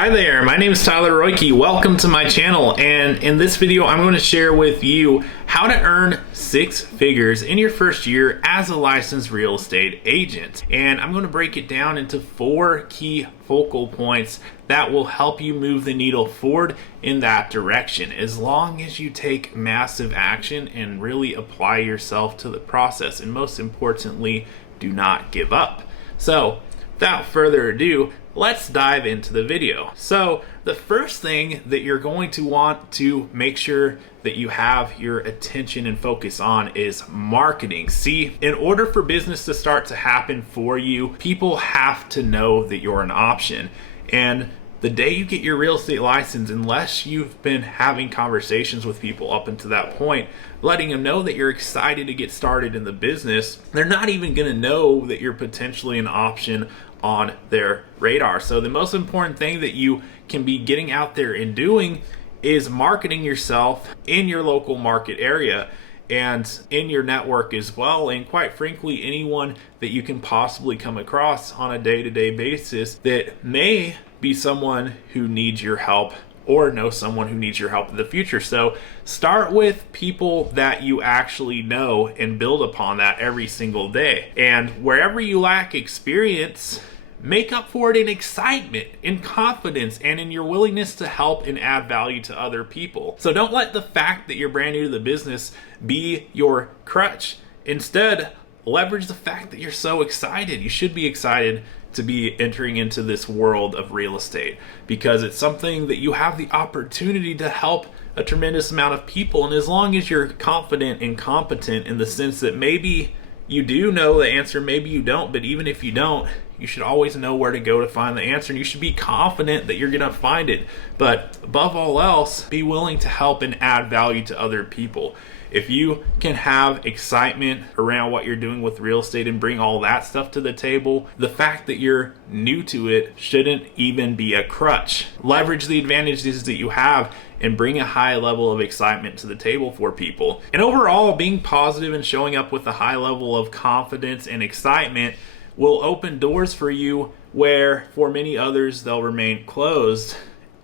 Hi there, my name is Tyler Roicki. Welcome to my channel, and in this video I'm going to share with you how to earn 6 figures in your first year as a licensed real estate agent. And I'm going to break it down into 4 key focal points that will help you move the needle forward in that direction, as long as you take massive action and really apply yourself to the process, and most importantly, do not give up. So without further ado, let's dive into the video. So the first thing that you're going to want to make sure that you have your attention and focus on is marketing. See, in order for business to start to happen for you, people have to know that you're an option. And the day you get your real estate license, unless you've been having conversations with people up until that point, letting them know that you're excited to get started in the business, they're not even going to know that you're potentially an option on their radar. So the most important thing that you can be getting out there and doing is marketing yourself in your local market area and in your network as well, and quite frankly, anyone that you can possibly come across on a day-to-day basis that may be someone who needs your help or know someone who needs your help in the future. So start with people that you actually know and build upon that every single day. And wherever you lack experience, make up for it in excitement, in confidence, and in your willingness to help and add value to other people. So don't let the fact that you're brand new to the business be your crutch. Instead, leverage the fact that you're so excited. You should be excited to be entering into this world of real estate, because it's something that you have the opportunity to help a tremendous amount of people. And as long as you're confident and competent in the sense that maybe you do know the answer, maybe you don't, but even if you don't, you should always know where to go to find the answer, and you should be confident that you're gonna find it. But above all else, be willing to help and add value to other people. If you can have excitement around what you're doing with real estate and bring all that stuff to the table, the fact that you're new to it shouldn't even be a crutch. Leverage the advantages that you have and bring a high level of excitement to the table for people. And overall, being positive and showing up with a high level of confidence and excitement will open doors for you where for many others they'll remain closed,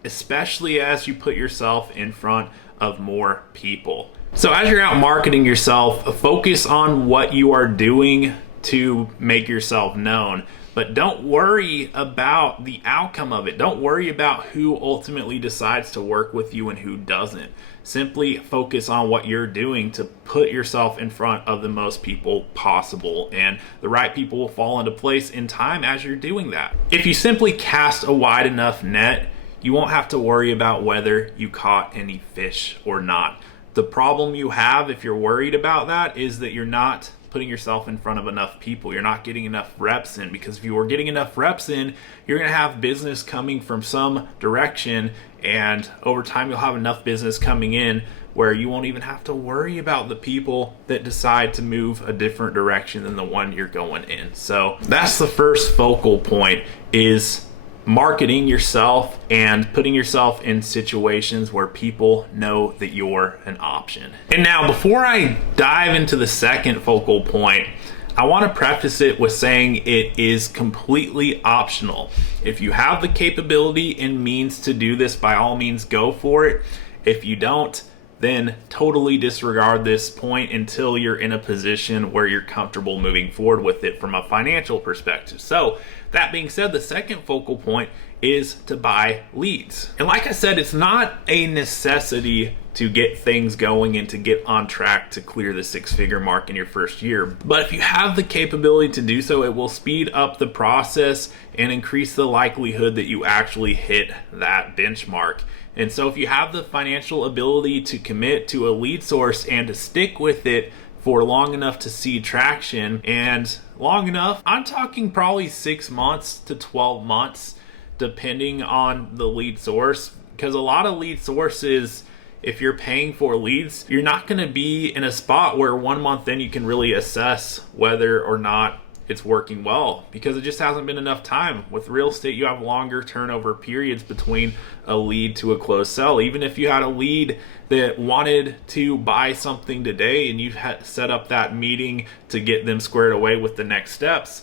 especially as you put yourself in front of more people. So as you're out marketing yourself, focus on what you are doing to make yourself known, but don't worry about the outcome of it. Don't worry about who ultimately decides to work with you and who doesn't. Simply focus on what you're doing to put yourself in front of the most people possible, and the right people will fall into place in time as you're doing that. If you simply cast a wide enough net, you won't have to worry about whether you caught any fish or not. The problem you have if you're worried about that is that you're not putting yourself in front of enough people. You're not getting enough reps in, because if you were getting enough reps in, you're going to have business coming from some direction, and over time you'll have enough business coming in where you won't even have to worry about the people that decide to move a different direction than the one you're going in. So that's the first focal point, is marketing yourself and putting yourself in situations where people know that you're an option. And now, before I dive into the second focal point, I want to preface it with saying it is completely optional. If you have the capability and means to do this, by all means go for it. If you don't, then totally disregard this point until you're in a position where you're comfortable moving forward with it from a financial perspective. So that being said, the second focal point is to buy leads. And like I said, it's not a necessity to get things going and to get on track to clear the 6-figure mark in your first year. But if you have the capability to do so, it will speed up the process and increase the likelihood that you actually hit that benchmark. And so if you have the financial ability to commit to a lead source and to stick with it for long enough to see traction, and long enough, I'm talking probably 6 months to 12 months, depending on the lead source, because a lot of lead sources, if you're paying for leads, you're not going to be in a spot where 1 month in you can really assess whether or not it's working well, because it just hasn't been enough time. With real estate, you have longer turnover periods between a lead to a closed sell. Even if you had a lead that wanted to buy something today and you had set up that meeting to get them squared away with the next steps,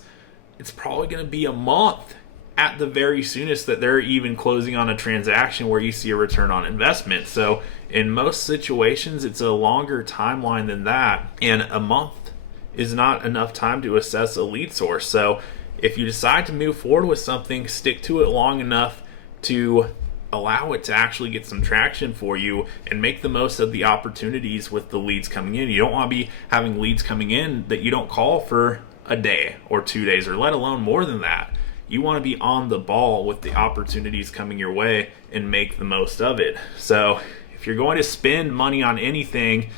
it's probably going to be a month at the very soonest that they're even closing on a transaction where you see a return on investment. So in most situations, it's a longer timeline than that, and a month is not enough time to assess a lead source. So if you decide to move forward with something, stick to it long enough to allow it to actually get some traction for you and make the most of the opportunities with the leads coming in. You don't want to be having leads coming in that you don't call for a day or 2 days, or let alone more than that. You want to be on the ball with the opportunities coming your way and make the most of it. So if you're going to spend money on anything,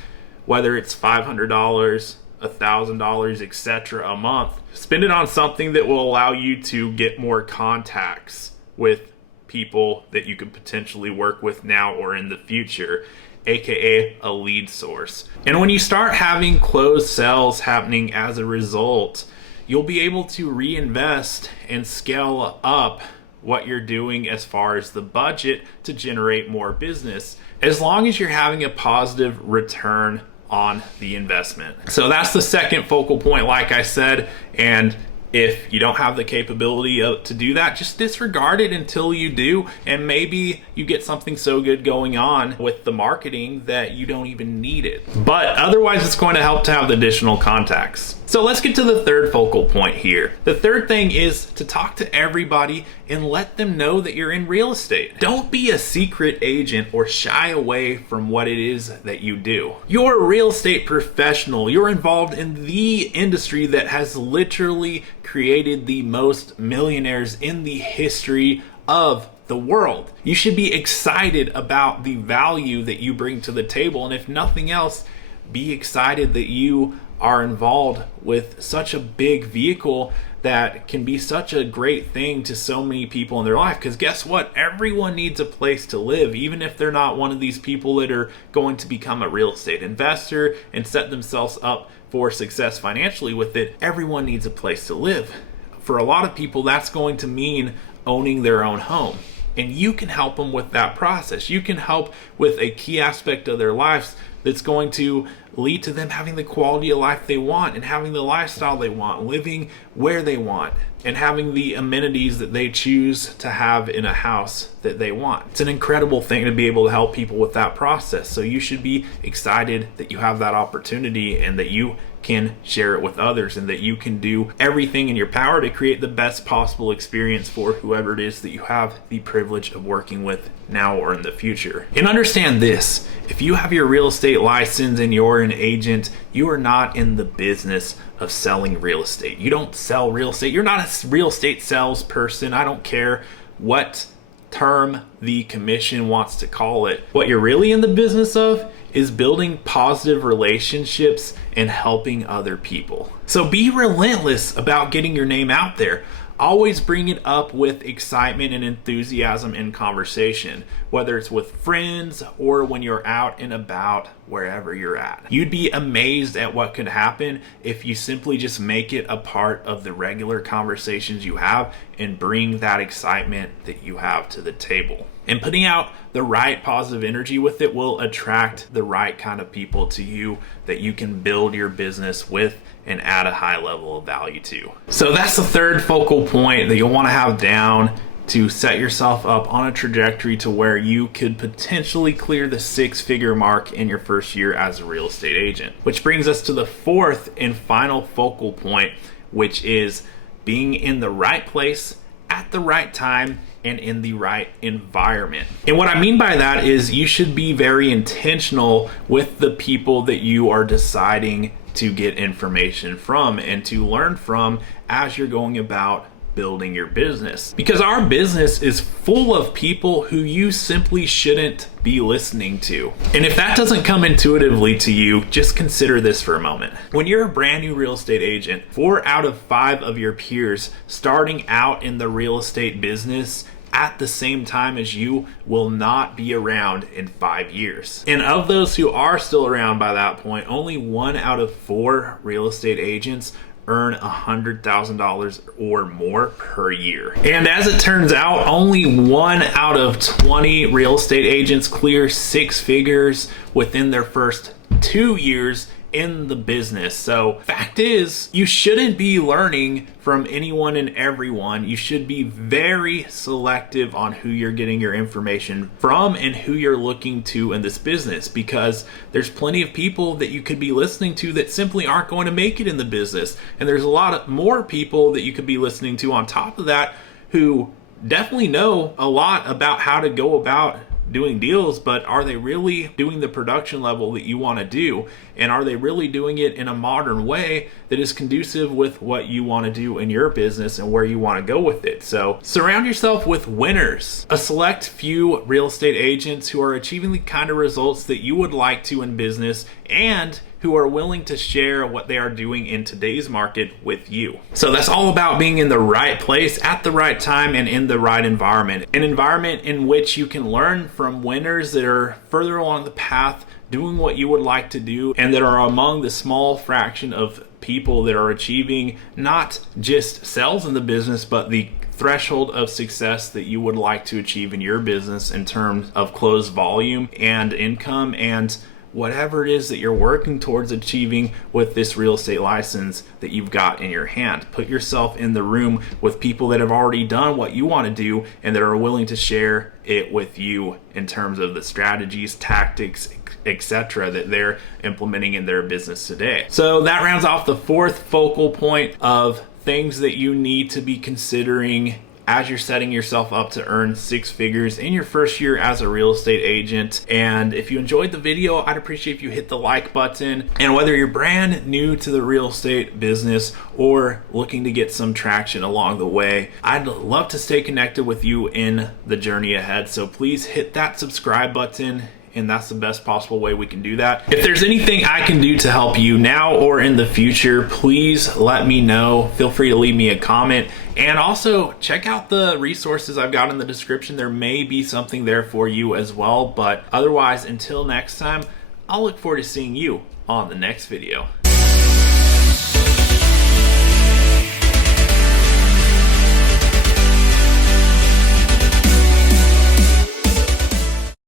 whether it's $500, $1,000, etc. a month, spend it on something that will allow you to get more contacts with people that you could potentially work with now or in the future, aka a lead source. And when you start having closed sales happening as a result, you'll be able to reinvest and scale up what you're doing as far as the budget to generate more business, as long as you're having a positive return on the investment. So that's the second focal point, like I said. And if you don't have the capability to do that, just disregard it until you do, and maybe you get something so good going on with the marketing that you don't even need it. But otherwise, it's going to help to have the additional contacts. So let's get to the third focal point here. The third thing is to talk to everybody and let them know that you're in real estate. Don't be a secret agent or shy away from what it is that you do. You're a real estate professional. You're involved in the industry that has literally created the most millionaires in the history of the world. You should be excited about the value that you bring to the table, and if nothing else, be excited that you are involved with such a big vehicle that can be such a great thing to so many people in their life. Because guess what? Everyone needs a place to live, even if they're not one of these people that are going to become a real estate investor and set themselves up for success financially with it. Everyone needs a place to live. For a lot of people, that's going to mean owning their own home. And you can help them with that process. You can help with a key aspect of their lives that's going to lead to them having the quality of life they want and having the lifestyle they want, living where they want, and having the amenities that they choose to have in a house that they want. It's an incredible thing to be able to help people with that process. So you should be excited that you have that opportunity and that you can share it with others, and that you can do everything in your power to create the best possible experience for whoever it is that you have the privilege of working with now or in the future. And understand this: if you have your real estate license and you're an agent, you are not in the business of selling real estate. You don't sell real estate. You're not a real estate salesperson. I don't care what term the commission wants to call it. What you're really in the business of is building positive relationships and helping other people. So be relentless about getting your name out there. Always bring it up with excitement and enthusiasm in conversation, whether it's with friends or when you're out and about wherever you're at. You'd be amazed at what could happen if you simply just make it a part of the regular conversations you have and bring that excitement that you have to the table. And putting out the right positive energy with it will attract the right kind of people to you that you can build your business with and add a high level of value to. So that's the third focal point that you'll want to have down to set yourself up on a trajectory to where you could potentially clear the 6-figure mark in your first year as a real estate agent. Which brings us to the fourth and final focal point, which is being in the right place at the right time and in the right environment. And what I mean by that is you should be very intentional with the people that you are deciding to get information from and to learn from as you're going about building your business. Because our business is full of people who you simply shouldn't be listening to. And if that doesn't come intuitively to you, just consider this for a moment. When you're a brand new real estate agent, 4 out of 5 of your peers starting out in the real estate business at the same time as you will not be around in 5 years. And of those who are still around by that point, only 1 out of 4 real estate agents earn $100,000 or more per year. And as it turns out, only 1 out of 20 real estate agents clear 6 figures within their first 2 years in the business. So fact is, you shouldn't be learning from anyone and everyone. You should be very selective on who you're getting your information from and who you're looking to in this business, because there's plenty of people that you could be listening to that simply aren't going to make it in the business. And there's a lot of more people that you could be listening to on top of that who definitely know a lot about how to go about doing deals, but are they really doing the production level that you want to do? And are they really doing it in a modern way that is conducive with what you want to do in your business and where you want to go with it? So surround yourself with winners, a select few real estate agents who are achieving the kind of results that you would like to in business, and who are willing to share what they are doing in today's market with you. So that's all about being in the right place at the right time and in the right environment. An environment in which you can learn from winners that are further along the path doing what you would like to do, and that are among the small fraction of people that are achieving not just sales in the business, but the threshold of success that you would like to achieve in your business in terms of closed volume and income and whatever it is that you're working towards achieving with this real estate license that you've got in your hand. Put yourself in the room with people that have already done what you want to do and that are willing to share it with you in terms of the strategies, tactics, etc. that they're implementing in their business today. So that rounds off the fourth focal point of things that you need to be considering as you're setting yourself up to earn six figures in your first year as a real estate agent. And if you enjoyed the video, I'd appreciate if you hit the like button. And whether you're brand new to the real estate business or looking to get some traction along the way, I'd love to stay connected with you in the journey ahead. So please hit that subscribe button, and that's the best possible way we can do that. If there's anything I can do to help you now or in the future, please let me know. Feel free to leave me a comment, and also check out the resources I've got in the description. There may be something there for you as well, but otherwise, until next time, I'll look forward to seeing you on the next video.